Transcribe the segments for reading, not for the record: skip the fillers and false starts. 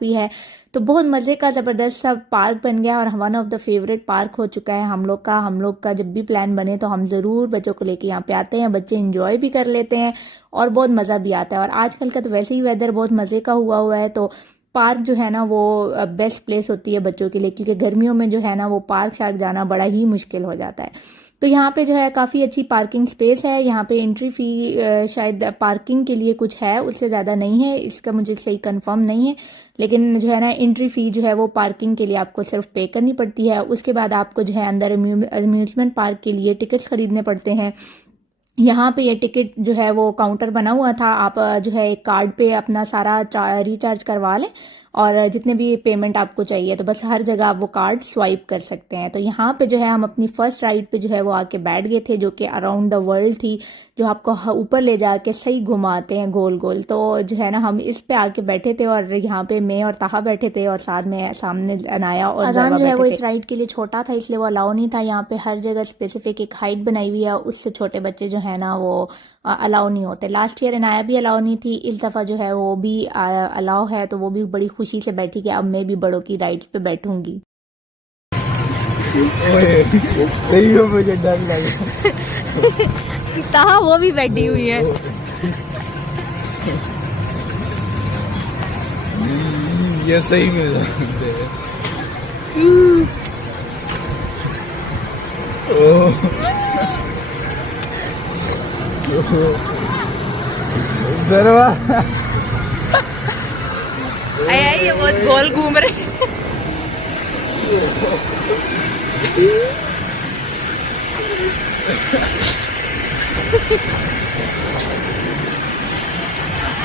भी है। तो बहुत मज़े का ज़बरदस्त सा पार्क बन गया और one of the favourite park हो चुका है हम लोग का जब भी प्लान बने तो हम ज़रूर बच्चों को लेके यहाँ पे आते हैं। बच्चे इंजॉय भी कर लेते हैं और बहुत मज़ा भी आता है। और आजकल का तो वैसे ही वेदर बहुत मज़े का हुआ है, तो पार्क जो है ना वो बेस्ट प्लेस होती है बच्चों के लिए, क्योंकि गर्मियों में जो है ना वो पार्क शार्क जाना बड़ा ही मुश्किल हो जाता है। तो यहाँ पे जो है काफ़ी अच्छी पार्किंग स्पेस है। यहाँ पे एंट्री फ़ी शायद पार्किंग के लिए कुछ है, उससे ज़्यादा नहीं है, इसका मुझे सही कंफर्म नहीं है। लेकिन जो है ना एंट्री फ़ी जो है वो पार्किंग के लिए आपको सिर्फ पे करनी पड़ती है। उसके बाद आपको जो है अंदर अम्यूज़मेंट पार्क के लिए टिकट्स खरीदने पड़ते हैं। यहाँ पे ये टिकट जो है वो काउंटर बना हुआ था, आप जो है एक कार्ड पे अपना सारा रिचार्ज करवा लें और जितने भी पेमेंट आपको चाहिए तो बस हर जगह आप वो कार्ड स्वाइप कर सकते हैं। तो यहाँ पे जो है हम अपनी फर्स्ट राइड पे जो है वो आके बैठ गए थे, जो कि अराउंड द वर्ल्ड थी, जो आपको ऊपर ले जाके सही घुमाते हैं गोल गोल। तो जो है ना हम इस पे आके बैठे थे और यहाँ पे मैं और ताहा बैठे थे और साथ में सामने अनाया और अजान जो है वो इस राइड के लिए छोटा था, इसलिए वो अलाउ नहीं था। यहाँ पे हर जगह स्पेसिफिक एक हाइट बनाई हुई है, उससे छोटे बच्चे जो है ना वो अलाउ नहीं होते। लास्ट ईयर अनाया भी अलाउ नहीं थी, इस दफ़ा जो है वो भी अलाउ है, तो वो भी बड़ी खुशी से बैठी कि अब मैं भी बड़ों की राइड्स पे बैठूंगी। सही हो, मुझे डर लगा। ताहा वो भी बैठी हुई है। ये सही में जरवा ये बहुत गोल घूम रहे।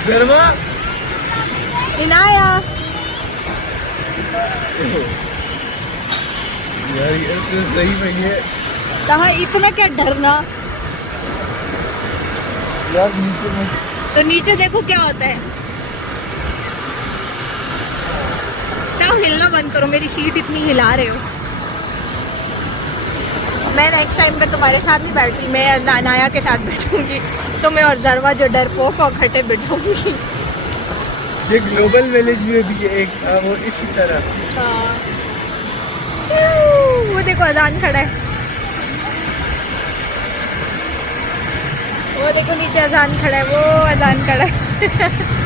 जरवा इनाया यार ये तो सही में ये ताहा इतना क्या डरना यार नीचे में तो नीचे देखो क्या होता है। ताहा हिलना बंद करो, मेरी सीट इतनी हिला रहे हो। मैं नेक्स्ट टाइम पे तुम्हारे साथ नहीं बैठ रही, मैं अनाया के साथ बैठूंगी, तो मैं और जरवा जो डरपोक और खटे बैठूंगी। ये ग्लोबल विलेज में भी एक था वो इसी तरह। वो देखो अजान खड़ा है, वो देखो नीचे अजान खड़ा है, वो अजान खड़ा है।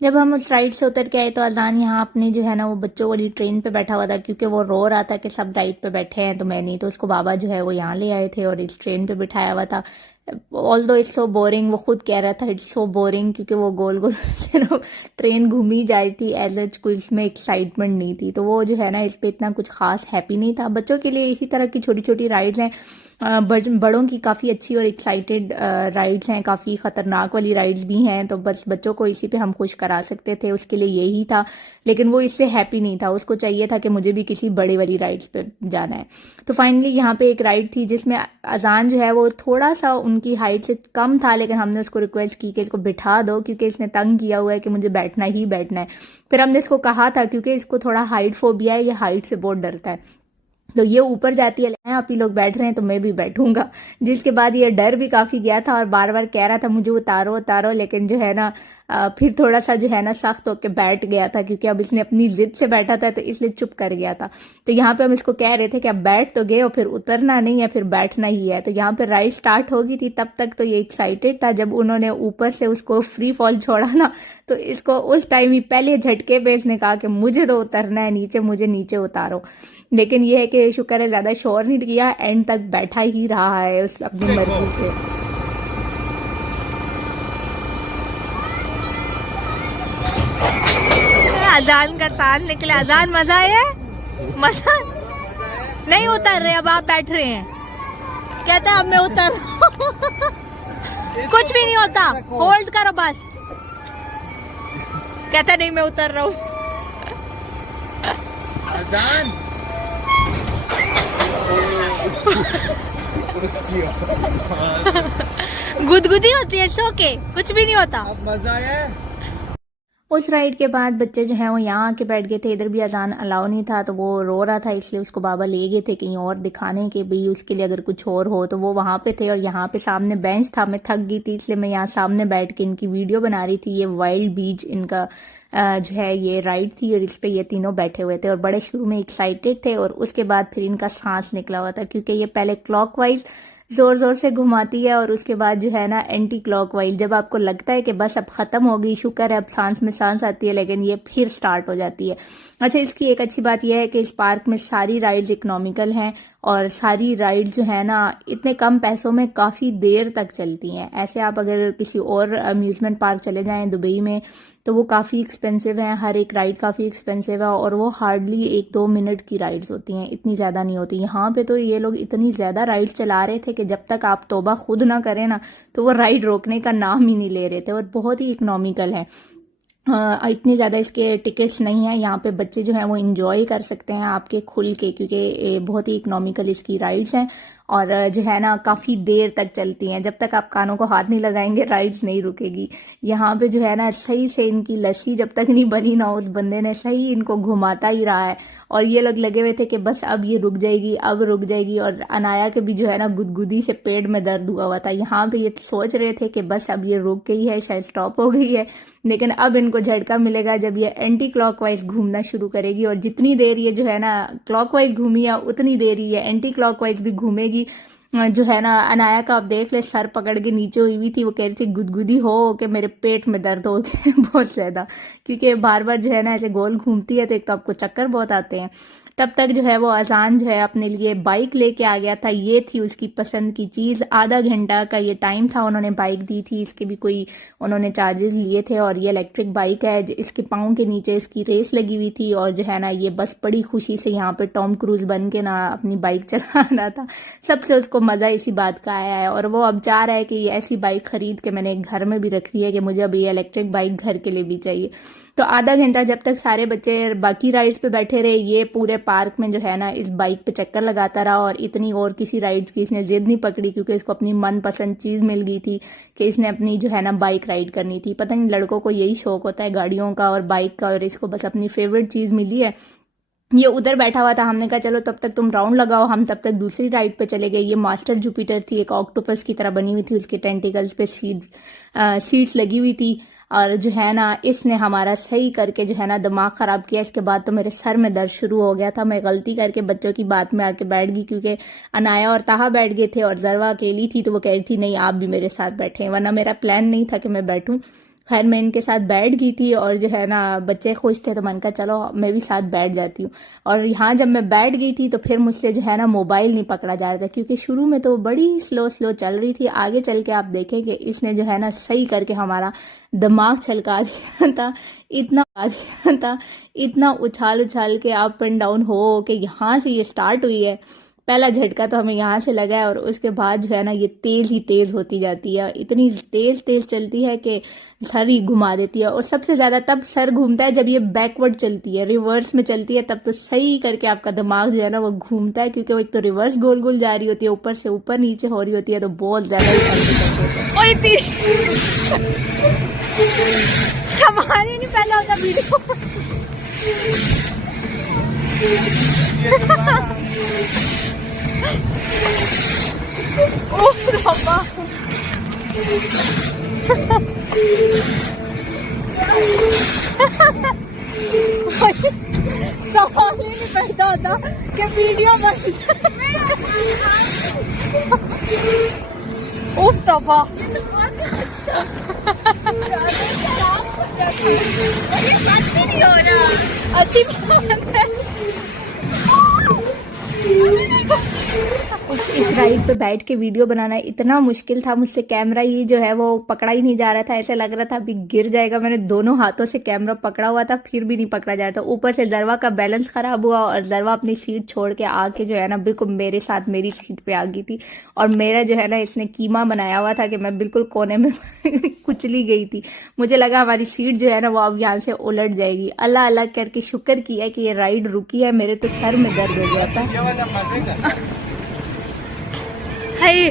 जब हम उस राइड से उतर के आए तो अजान यहाँ अपनी जो है ना वो बच्चों वाली ट्रेन पे बैठा हुआ था, क्योंकि वो रो रहा था कि सब राइड पे बैठे हैं तो मैं नहीं, तो उसको बाबा जो है वो यहाँ ले आए थे और इस ट्रेन पे बिठाया हुआ था। ऑल दो इट्स सो बोरिंग, वो खुद कह रहा था इट्स सो बोरिंग, क्योंकि वो गोल गोल ट्रेन घूमी जा रही थी, एज सच कोई इसमें एक्साइटमेंट नहीं थी। तो वो जो है ना इस पे इतना कुछ खास हैप्पी नहीं था। बच्चों के लिए इसी तरह की छोटी छोटी राइड्स हैं, बड़ों की काफ़ी अच्छी और एक्साइटेड राइड्स हैं, काफ़ी ख़तरनाक वाली राइड्स भी हैं। तो बस बच्चों को इसी पे हम खुश करा सकते थे, उसके लिए यही था। लेकिन वो इससे हैप्पी नहीं था, उसको चाहिए था कि मुझे भी किसी बड़े वाली राइड्स पे जाना है। तो फाइनली यहाँ पे एक राइड थी जिसमें अजान जो है वो थोड़ा सा उनकी हाइट से कम था, लेकिन हमने उसको रिक्वेस्ट की कि इसको बिठा दो, क्योंकि इसने तंग किया हुआ है कि मुझे बैठना ही बैठना है। फिर हमने इसको कहा था, क्योंकि इसको थोड़ा हाइट फोबिया है, ये हाइट से बहुत डरता है, तो ये ऊपर जाती है, आप ही लोग बैठ रहे हैं तो मैं भी बैठूंगा। जिसके बाद ये डर भी काफ़ी गया था और बार बार कह रहा था मुझे उतारो उतारो, लेकिन जो है ना फिर थोड़ा सा जो है ना सख्त होकर बैठ गया था, क्योंकि अब इसने अपनी जिद से बैठा था तो इसलिए चुप कर गया था। तो यहाँ पे हम इसको कह रहे थे कि अब बैठ तो गए और फिर उतरना नहीं है, फिर बैठना ही है। तो यहाँ पे राइड स्टार्ट होगी थी, तब तक तो ये एक्साइटेड था। जब उन्होंने ऊपर से उसको फ्री फॉल छोड़ा ना, तो इसको उस टाइम ही पहले झटके पे इसने कहा कि मुझे तो उतरना है नीचे, मुझे नीचे उतारो। लेकिन ये है कि शुक्र है ज़्यादा शोर नहीं किया, एंड तक बैठा ही रहा है उस अपनी मर्जी से। अजान का साल निकले। अजान मजा आया? मजा नहीं उतर रहे, अब आप बैठ रहे हैं। कहते हैं अब मैं उतर कुछ भी नहीं होता, होल्ड करो बस। कहता नहीं मैं उतर रहा हूँ। अजान गुदगुदी होती है, सो के कुछ भी नहीं होता। अब मजा आया। उस राइड के बाद बच्चे जो हैं वो यहाँ आके बैठ गए थे। इधर भी अजान अलाउ नहीं था तो वो रो रहा था, इसलिए उसको बाबा ले गए थे कहीं और दिखाने के भी उसके लिए अगर कुछ और हो तो वो वहाँ पे थे। और यहाँ पे सामने बेंच था, मैं थक गई थी इसलिए मैं यहाँ सामने बैठ के इनकी वीडियो बना रही थी। ये वाइल्ड बीच इनका जो है ये राइड थी और इस पे ये तीनों बैठे हुए थे और बड़े शुरू में एक्साइटेड थे और उसके बाद फिर इनका सांस निकला हुआ था, क्योंकि ये पहले क्लॉकवाइज जोर जोर से घुमाती है और उसके बाद जो है ना एंटी क्लॉकवाइज। जब आपको लगता है कि बस अब खत्म हो गई, शुक्र है अब सांस में सांस आती है, लेकिन ये फिर स्टार्ट हो जाती है। अच्छा, इसकी एक अच्छी बात यह है कि इस पार्क में सारी राइड्स इकोनॉमिकल हैं और सारी राइड्स जो है ना इतने कम पैसों में काफ़ी देर तक चलती हैं। ऐसे आप अगर किसी और अम्यूज़मेंट पार्क चले जाएं दुबई में तो वो काफ़ी एक्सपेंसिव हैं, हर एक राइड काफ़ी एक्सपेंसिव है और वो हार्डली 1-2 मिनट की राइड्स होती हैं, इतनी ज़्यादा नहीं होती। यहाँ पे तो ये लोग इतनी ज़्यादा राइड्स चला रहे थे कि जब तक आप तौबा खुद ना करें ना तो वो राइड रोकने का नाम ही नहीं ले रहे थे और बहुत ही इकोनॉमिकल है। इतनी ज़्यादा इसके टिकट्स नहीं हैं, यहाँ पे बच्चे जो हैं वो इंजॉय कर सकते हैं आपके खुल के, क्योंकि बहुत ही इकोनॉमिकल इसकी राइड्स हैं और जो है ना काफ़ी देर तक चलती हैं। जब तक आप कानों को हाथ नहीं लगाएंगे राइड्स नहीं रुकेगी। यहाँ पे जो है ना सही से इनकी लस्सी जब तक नहीं बनी ना उस बंदे ने सही इनको घुमाता ही रहा है और ये लोग लगे हुए थे कि बस अब ये रुक जाएगी, अब रुक जाएगी। और अनाया के भी जो है ना गुदगुदी से पेट में दर्द हुआ हुआ था। यहाँ पे ये सोच रहे थे कि बस अब ये रुक गई है, शायद स्टॉप हो गई है, लेकिन अब इनको झटका मिलेगा जब ये एंटी क्लॉकवाइज घूमना शुरू करेगी। और जितनी देर ये जो है ना क्लॉकवाइज घूमी है उतनी देर ये एंटी क्लॉकवाइज भी घूमेगी। जो है ना अनाया का आप देख ले, सर पकड़ के नीचे हुई हुई थी, वो कह रही थी गुदगुदी हो कि मेरे पेट में दर्द हो गया बहुत ज़्यादा, क्योंकि बार बार जो है ना ऐसे गोल घूमती है तो एक तो आपको चक्कर बहुत आते हैं। तब तक जो है वो अजान जो है अपने लिए बाइक लेके आ गया था, ये थी उसकी पसंद की चीज़। आधा घंटा का ये टाइम था, उन्होंने बाइक दी थी, इसके भी कोई उन्होंने चार्जेस लिए थे और ये इलेक्ट्रिक बाइक है। इसके पाँव के नीचे इसकी रेस लगी हुई थी और जो है ना ये बस बड़ी खुशी से यहाँ पे टॉम क्रूज बन के ना अपनी बाइक चला रहा था। सबसे उसको मज़ा इसी बात का आया है और वो अब चाह रहा है कि ये ऐसी बाइक खरीद के मैंने घर में भी रखी है कि मुझे अब ये इलेक्ट्रिक बाइक घर के लिए भी चाहिए। तो आधा घंटा जब तक सारे बच्चे बाकी राइड्स पे बैठे रहे, ये पूरे पार्क में जो है ना इस बाइक पे चक्कर लगाता रहा और इतनी और किसी राइड्स की इसने जिद नहीं पकड़ी, क्योंकि इसको अपनी मनपसंद चीज़ मिल गई थी कि इसने अपनी जो है ना बाइक राइड करनी थी। पता नहीं लड़कों को यही शौक होता है गाड़ियों का और बाइक का, और इसको बस अपनी फेवरेट चीज़ मिली है। ये उधर बैठा हुआ था, हमने कहा चलो तब तक तुम राउंड लगाओ, हम तब तक दूसरी राइड पे चले गए। ये मास्टर जुपिटर थी, एक ऑक्टोपस की तरह बनी हुई थी, उसके टेंटिकल्स पे सीट्स लगी हुई थी और जो है ना इसने हमारा सही करके जो है ना दिमाग ख़राब किया। इसके बाद तो मेरे सर में दर्द शुरू हो गया था। मैं गलती करके बच्चों की बात में आके बैठ गई, क्योंकि अनाया और ताहा बैठ गए थे और जरवा अकेली थी, तो वो कह रही थी नहीं आप भी मेरे साथ बैठें, वरना मेरा प्लान नहीं था कि मैं बैठूं। खैर मैं इनके साथ बैठ गई थी और जो है ना बच्चे खुश थे तो मैंने कहा चलो मैं भी साथ बैठ जाती हूँ। और यहाँ जब मैं बैठ गई थी तो फिर मुझसे जो है ना मोबाइल नहीं पकड़ा जा रहा था, क्योंकि शुरू में तो बड़ी स्लो चल रही थी। आगे चल के आप देखेंगे इसने जो है ना सही करके हमारा दिमाग छलका दिया था। इतना उछाल के अप एंड डाउन हो कि यहाँ से ये स्टार्ट हुई है। पहला झटका तो हमें यहाँ से लगा है और उसके बाद जो है ना ये तेज़ ही तेज़ होती जाती है, इतनी तेज़ चलती है कि सर ही घुमा देती है। और सबसे ज़्यादा तब सर घूमता है जब ये बैकवर्ड चलती है, रिवर्स में चलती है, तब तो सही करके आपका दिमाग जो है ना वो घूमता है, क्योंकि वो एक तो रिवर्स गोल जा रही होती है, ऊपर से ऊपर नीचे हो रही होती है, तो बहुत ज़्यादा नहीं पहले होता वीडियो सवाल ही नहीं पैदा होता कि वीडियो बन जाए। उफ तफा अच्छी बात है। इस राइड पे बैठ के वीडियो बनाना इतना मुश्किल था, मुझसे कैमरा ही जो है वो पकड़ा ही नहीं जा रहा था, ऐसे लग रहा था अभी गिर जाएगा। मैंने दोनों हाथों से कैमरा पकड़ा हुआ था फिर भी नहीं पकड़ा जा रहा था। ऊपर से जरवा का बैलेंस खराब हुआ और जरवा अपनी सीट छोड़ के आके जो है ना बिल्कुल मेरे साथ मेरी सीट पे आ गई थी और मेरा जो है ना इसने कीमा बनाया हुआ था कि मैं बिल्कुल कोने में कुचली गई थी। मुझे लगा हमारी सीट जो है ना वो अब यहाँ से उलट जाएगी। अल्लाह अल्लाह करके शुक्र किया कि ये राइड रुकी है, मेरे तो सर में दर्द हो गया था। हाय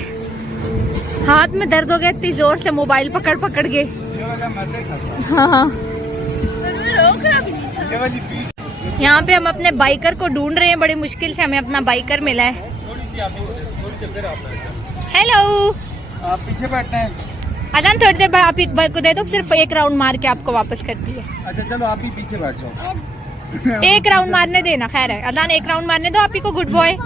हाथ में दर्द हो गया इतनी जोर से मोबाइल पकड़ के। हाँ यहाँ पे हम अपने बाइकर को ढूंढ रहे हैं, बड़ी मुश्किल से हमें अपना बाइकर मिला है। हेलो, आप पीछे बैठना है। अजान थोड़ी देर बाद आप एक बाइक को दे दो, सिर्फ एक राउंड मार के आपको वापस करती है। अच्छा चलो आप ही पीछे बैठ जाओ। एक राउंड मारने देना, खैर है अजान, एक राउंड मारने दो आप ही को। Good boy.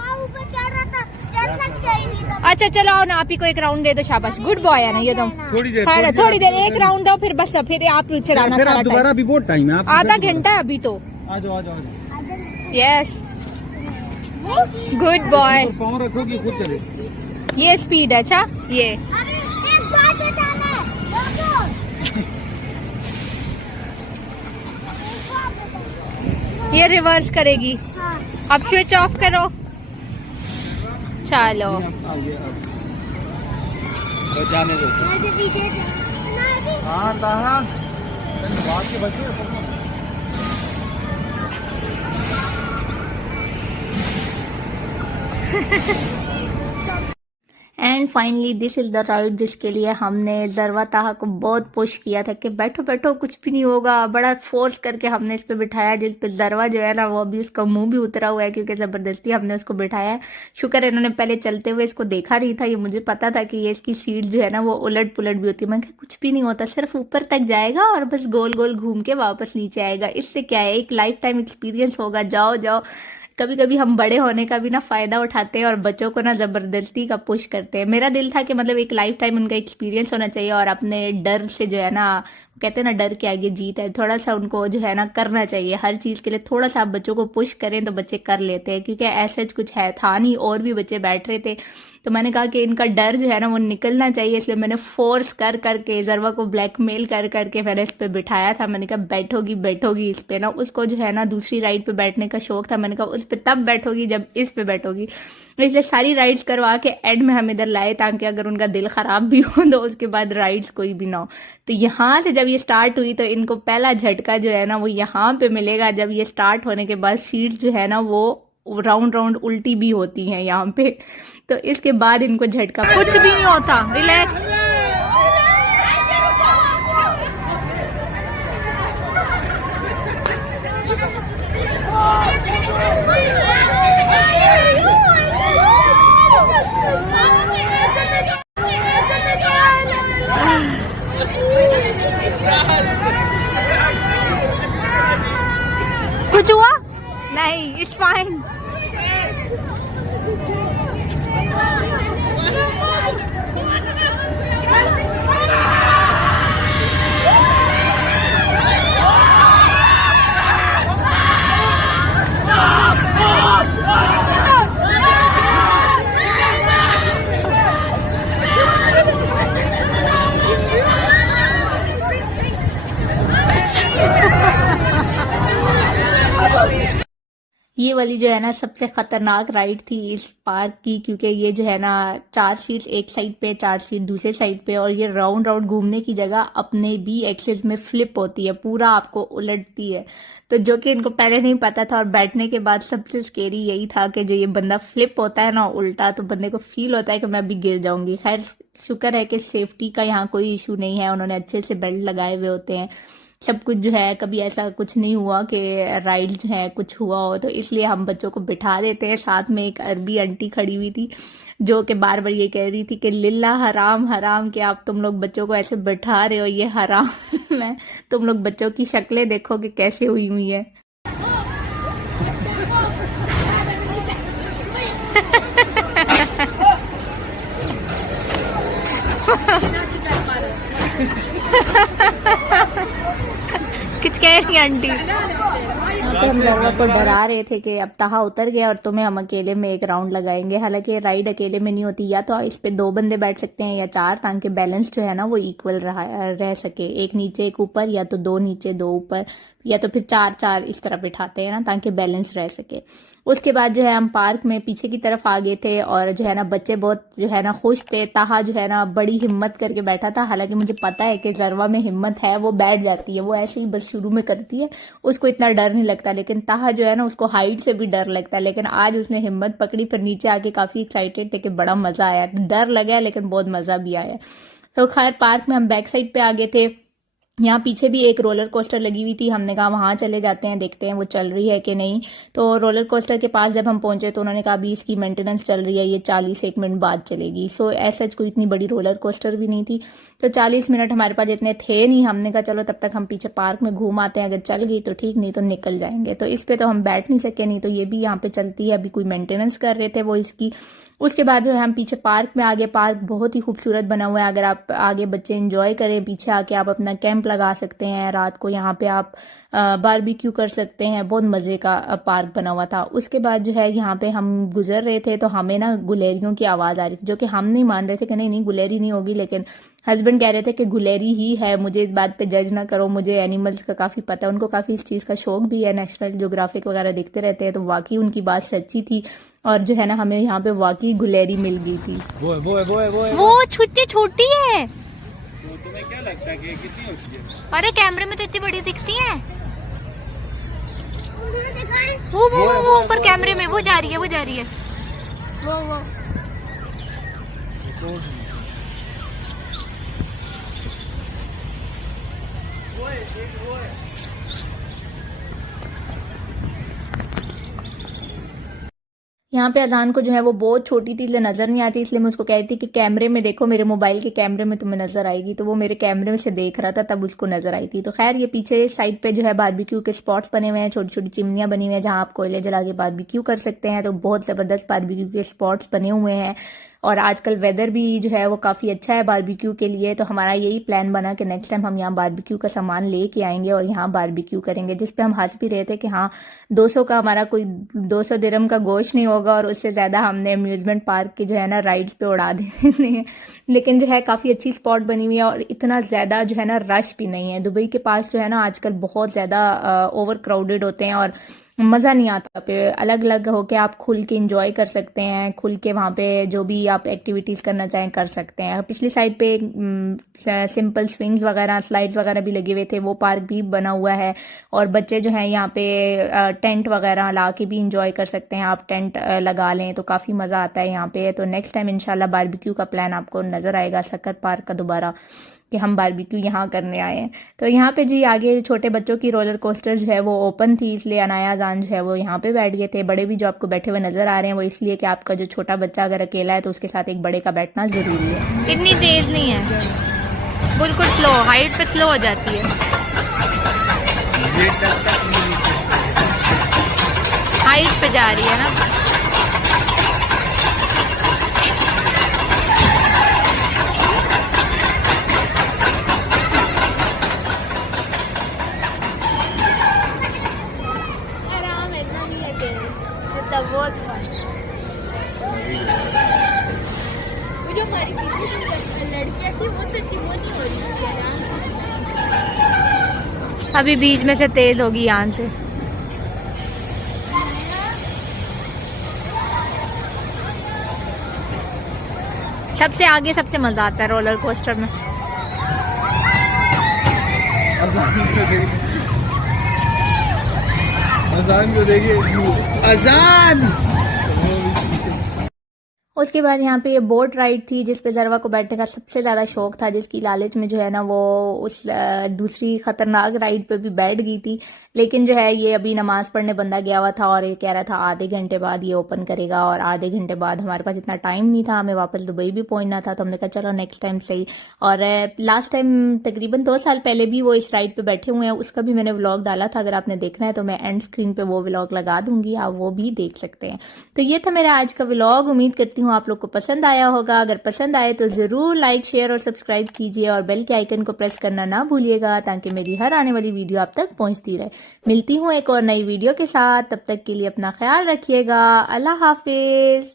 अच्छा चलो आओ ना, आप ही को एक राउंड दे दो, शाबाश, गुड बॉय है ना ये तो। थोड़ी देर थोड़ी देर एक राउंड दो, फिर बस फिर आप चलाना फिर आप सारा दोबारा, टाइम। अभी बहुत टाइम है, आप आधा घंटा है अभी तो। आ जाओ आ जाओ। Yes, good boy. पाँव रखोगी खुद चले। ये स्पीड है। अच्छा ये रिवर्स करेगी। अब स्विच ऑफ करो, चलो। जाने दो। हाँ ताहा बात के बच्चे। And finally this is the ride जिसके लिए हमने जरवा ताहा को बहुत पुश किया था कि बैठो बैठो कुछ भी नहीं होगा। बड़ा फोर्स करके हमने इस पे बिठाया, जिस पे जरवा जो है ना वो अभी उसका मुंह भी उतरा हुआ है क्योंकि जबरदस्ती हमने उसको बिठाया है। शुक्र है इन्होंने पहले चलते हुए इसको देखा नहीं था, ये मुझे पता था कि ये इसकी सीट जो है ना वो उलट पुलट भी होती है। मैंने कहा कुछ भी नहीं होता, सिर्फ ऊपर तक जाएगा और बस गोल गोल घूम के वापस नीचे आएगा। इससे क्या है, एक लाइफ टाइम एक्सपीरियंस होगा। जाओ जाओ, कभी कभी हम बड़े होने का भी ना फायदा उठाते हैं और बच्चों को ना जबरदस्ती का पुश करते हैं। मेरा दिल था कि मतलब एक लाइफ टाइम उनका एक्सपीरियंस होना चाहिए और अपने डर से जो है ना, कहते हैं ना डर के आगे जीत है, थोड़ा सा उनको जो है ना करना चाहिए। हर चीज के लिए थोड़ा सा आप बच्चों को पुश करें तो बच्चे कर लेते हैं, क्योंकि ऐसा कुछ है था नहीं, और भी बच्चे बैठ रहे थे। तो मैंने कहा कि इनका डर जो है ना वो निकलना चाहिए, इसलिए मैंने फोर्स कर करके जरवा को ब्लैकमेल कर करके मैंने इस पे बिठाया था। मैंने कहा बैठोगी बैठोगी इस पे ना। उसको जो है ना दूसरी राइड पे बैठने का शौक था, मैंने कहा उस पे तब बैठोगी जब इस पे बैठोगी। इसलिए सारी राइड्स करवा के एंड में हम इधर लाए, ताकि अगर उनका दिल खराब भी हो तो उसके बाद राइड्स कोई भी ना हो। तो यहाँ से जब ये स्टार्ट हुई तो इनको पहला झटका जो है ना वो यहाँ पे मिलेगा। जब ये स्टार्ट होने के बाद सीट जो है ना वो राउंड राउंड उल्टी भी होती हैं यहाँ पे, तो इसके बाद इनको झटका। कुछ भी नहीं होता, रिलैक्स। कुछ हुआ नहीं, इट्स फाइन। ये वाली जो है ना सबसे खतरनाक राइड थी इस पार्क की, क्योंकि ये जो है ना 4 सीट्स एक साइड पे, 4 सीट दूसरे साइड पे, और ये राउंड राउंड घूमने की जगह अपने भी एक्सिस में फ्लिप होती है, पूरा आपको उलटती है। तो जो कि इनको पहले नहीं पता था, और बैठने के बाद सबसे स्केरी यही था कि जो ये बंदा फ्लिप होता है ना उल्टा, तो बंदे को फील होता है कि मैं अभी गिर जाऊंगी। खैर शुक्र है कि सेफ्टी का यहाँ कोई इशू नहीं है, उन्होंने अच्छे से बेल्ट लगाए हुए होते हैं, सब कुछ जो है। कभी ऐसा कुछ नहीं हुआ कि राइड जो है कुछ हुआ हो, तो इसलिए हम बच्चों को बिठा देते हैं। साथ में एक अरबी आंटी खड़ी हुई थी जो कि बार बार ये कह रही थी कि लिल्ला हराम हराम, कि आप तुम लोग बच्चों को ऐसे बिठा रहे हो, ये हराम है। तुम लोग बच्चों की शक्लें देखो कि कैसे हुई हुई है। कुछ कह रही आंटी। तो हम लोगों को डरा रहे थे कि अब ताहा उतर गया और तुम्हें हम अकेले में एक राउंड लगाएंगे। हालांकि राइड अकेले में नहीं होती, या तो इस पे 2 बंदे बैठ सकते हैं या 4, ताकि बैलेंस जो है ना वो इक्वल रह सके। एक नीचे एक ऊपर, या तो 2 नीचे 2 ऊपर, या तो फिर 4-4 इस तरह बिठाते हैं ना, ताकि बैलेंस रह सके। उसके बाद जो है हम पार्क में पीछे की तरफ आ गए थे, और जो है ना बच्चे बहुत जो है ना खुश थे। ताहा जो है ना बड़ी हिम्मत करके बैठा था। हालांकि मुझे पता है कि जरवा में हिम्मत है, वो बैठ जाती है, वो ऐसे ही बस शुरू में करती है, उसको इतना डर नहीं लगता। लेकिन ताहा जो है ना उसको हाइट से भी डर लगता है, लेकिन आज उसने हिम्मत पकड़ी, फिर नीचे आके काफी एक्साइटेड थे कि बड़ा मजा आया। डर लगा लेकिन बहुत मजा भी आया। तो खैर पार्क में हम बैक साइड पे आ गए थे, यहाँ पीछे भी एक रोलर कोस्टर लगी हुई थी, हमने कहा वहाँ चले जाते हैं, देखते हैं वो चल रही है कि नहीं। तो रोलर कोस्टर के पास जब हम पहुंचे तो उन्होंने कहा अभी इसकी मेंटेनेंस चल रही है, ये 40 मिनट बाद चलेगी। सो ऐसा कोई इतनी बड़ी रोलर कोस्टर भी नहीं थी, तो 40 मिनट हमारे पास इतने थे नहीं। हमने कहा चलो तब तक हम पीछे पार्क में घूम आते हैं, अगर चल गई तो ठीक, नहीं तो निकल जाएंगे। तो इस पे तो हम बैठ नहीं सके, नहीं तो ये भी यहाँ पे चलती है, अभी कोई मेंटेनेंस कर रहे थे वो इसकी। उसके बाद जो है हम पीछे पार्क में आगे, पार्क बहुत ही खूबसूरत बना हुआ है, अगर आप आगे बच्चे एंजॉय करें पीछे आके आप अपना कैंप लगा सकते हैं, रात को यहाँ पे आप बारबेक्यू कर सकते हैं, बहुत मज़े का पार्क बना हुआ था। उसके बाद जो है यहाँ पे हम गुजर रहे थे तो हमें ना गुलेरियों की आवाज़ आ रही थी, जो कि हम नहीं मान रहे थे कि नहीं नहीं गुलेरी नहीं होगी, लेकिन हस्बैंड कह रहे थे कि गुलेरी ही है। मुझे इस बात पे जज ना करो, मुझे एनिमल्स का काफ़ी पता है, उनको काफ़ी इस चीज़ का शौक भी है, नेशनल ज्योग्राफिक वगैरह देखते रहते हैं, तो वाकई उनकी बात सच्ची थी। और जो है ना हमें यहाँ पे वाकई गुलेरी मिल गई थी। वो छोटी छोटी है। तो तुम्हें क्या लगता है कि कितनी होती है? अरे कैमरे में तो इतनी बड़ी दिखती है। वो ऊपर कैमरे में वो जा रही है, वो जा रही है। वो यहाँ पे अजान को जो है वो बहुत छोटी थी इसलिए नज़र नहीं आती, इसलिए मैं उसको कह रही थी कि कैमरे में देखो, मेरे मोबाइल के कैमरे में तुम्हें नज़र आएगी। तो वो मेरे कैमरे में से देख रहा था, तब उसको नज़र आई थी। तो खैर ये पीछे साइड पे जो है बारबेक्यू के स्पॉट्स बने हुए हैं, छोटी छोटी चिमनियाँ बनी हुई हैं जहाँ आप कोयले जला के बारबेक्यू कर सकते हैं। तो बहुत ज़बरदस्त बारबेक्यू के स्पॉट्स बने हुए हैं, और आजकल वेदर भी जो है वो काफ़ी अच्छा है बारबेक्यू के लिए। तो हमारा यही प्लान बना कि नेक्स्ट टाइम हम यहाँ बारबेक्यू का सामान लेके आएंगे और यहाँ बारबेक्यू करेंगे, जिस पे हम हंस भी रहे थे कि हाँ 200 का हमारा कोई 200 दिरहम का गोश्त नहीं होगा, और उससे ज़्यादा हमने अम्यूज़मेंट पार्क के जो है ना राइड्स पे उड़ा देने हैं। लेकिन जो है काफ़ी अच्छी स्पॉट बनी हुई है, और इतना ज़्यादा जो है ना रश भी नहीं है। दुबई के पास जो है ना आजकल बहुत ज़्यादा ओवर क्राउडेड होते हैं और मज़ा नहीं आता पे। अलग अलग होके आप खुल के इंजॉय कर सकते हैं, खुल के वहाँ पे जो भी आप एक्टिविटीज़ करना चाहें कर सकते हैं। पिछली साइड पे सिंपल स्विंग्स वगैरह, स्लाइड्स वगैरह भी लगे हुए थे, वो पार्क भी बना हुआ है। और बच्चे जो हैं यहाँ पे टेंट वगैरह ला के भी इंजॉय कर सकते हैं, आप टेंट लगा लें तो काफ़ी मज़ा आता है यहाँ पे। तो नेक्स्ट टाइम इंशाल्लाह बारबेक्यू का प्लान आपको नज़र आएगा सक्कर पार्क का दोबारा, कि हम बारबेक्यू यहाँ करने आए हैं। तो यहाँ पे जी आगे छोटे बच्चों की रोलर कोस्टर जो है वो ओपन थी, इसलिए अनाया जान जो है वो यहाँ पे बैठ गए थे। बड़े भी जो आपको बैठे हुए नजर आ रहे हैं वो इसलिए कि आपका जो छोटा बच्चा अगर अकेला है तो उसके साथ एक बड़े का बैठना जरूरी है। इतनी तेज नहीं है, बिल्कुल स्लो, हाइट पे स्लो हो जाती है। हाइट पे जा रही है ना। बहुत वो जो हमारी लड़कियां थी वो सच्ची वो नहीं हो रही थी आराम से। अभी बीच में से तेज होगी यहाँ से। सबसे आगे सबसे मजा आता है रोलर कोस्टर में। अजान को देखिए, अजान। उसके बाद यहाँ पे ये बोट राइड थी जिस पे जरवा को बैठने का सबसे ज़्यादा शौक था, जिसकी लालच में जो है ना वो उस दूसरी खतरनाक राइड पे भी बैठ गई थी। लेकिन जो है ये अभी नमाज पढ़ने बंदा गया हुआ था और ये कह रहा था आधे घंटे बाद ये ओपन करेगा, और आधे घंटे बाद हमारे पास इतना टाइम नहीं था, हमें वापस दुबई भी पहुंचना था। तो हमने कहा चलो नेक्स्ट टाइम सही। और लास्ट टाइम तकरीबन 2 साल पहले भी वो इस राइड पे बैठे हुए हैं, उसका भी मैंने व्लॉग डाला था। अगर आपने देखना है तो मैं एंड स्क्रीन पे वो व्लॉग लगा दूंगी, आप वो भी देख सकते हैं। तो ये था मेरा आज का व्लॉग, उम्मीद करती हूँ आप लोग को पसंद आया होगा। अगर पसंद आए तो ज़रूर लाइक, शेयर और सब्सक्राइब कीजिए, और बेल के आइकन को प्रेस करना ना भूलिएगा ताकि मेरी हर आने वाली वीडियो आप तक पहुंचती रहे। मिलती हूँ एक और नई वीडियो के साथ, तब तक के लिए अपना ख्याल रखिएगा। अल्लाह हाफिज।